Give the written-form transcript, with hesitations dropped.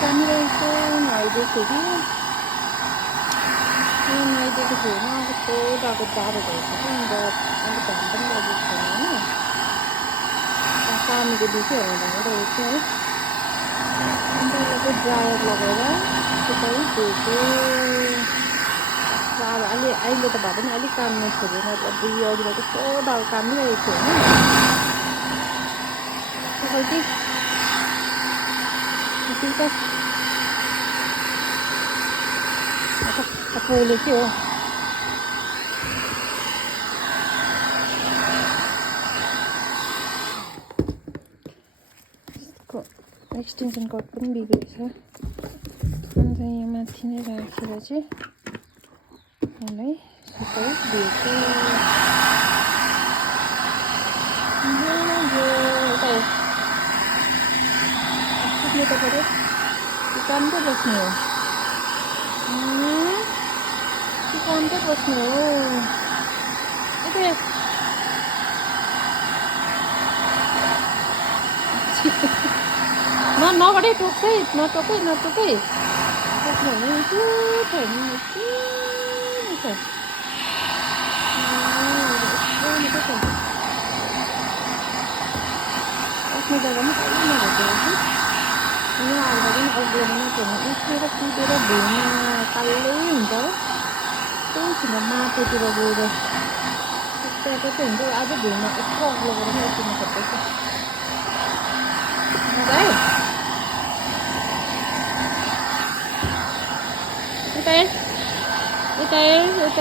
कामिरहेको नुहाइदिएखेरि नुहाइदिएको थिएन कस्तो गएको जाडो भएछ क्या अन्त अलिक घाम पनि लागेको छैन होइन पानीको दुख्यो भनिरहेको है अन्त यसलाई ड्रायर लगाएर त्यतै धोएको अब अहिले त भए पनि अलिक काम्ने छोड्यो मतलब 2 अघि त कस्तो डाल कामिरहेको थियो होइन पोले के हो एक्सटेन्सन कट पनि बिग्रेछ अन्त यहाँ माथि नै राखेर चाहिँ यसलाई सुकाइदिएको सुक्ने त पऱ्यो सुकाउनु बस्ने हो सुकाउनु बस्ने हो नगरे टोकै नटोकै टोक्ने भने के छैन आफ्नो जग्गामा कहिले नभएको यहाँ आउँदा पनि अग्लोमा नपर्ने उठेर कुदेर भुइँमा कालै हुन्छ त्यही छिन माटोतिर गएर त्यस्तो हुन्छ अझै भुइँमा यत्रो अग्लो गरेर उठ्नु सक्दैछ यता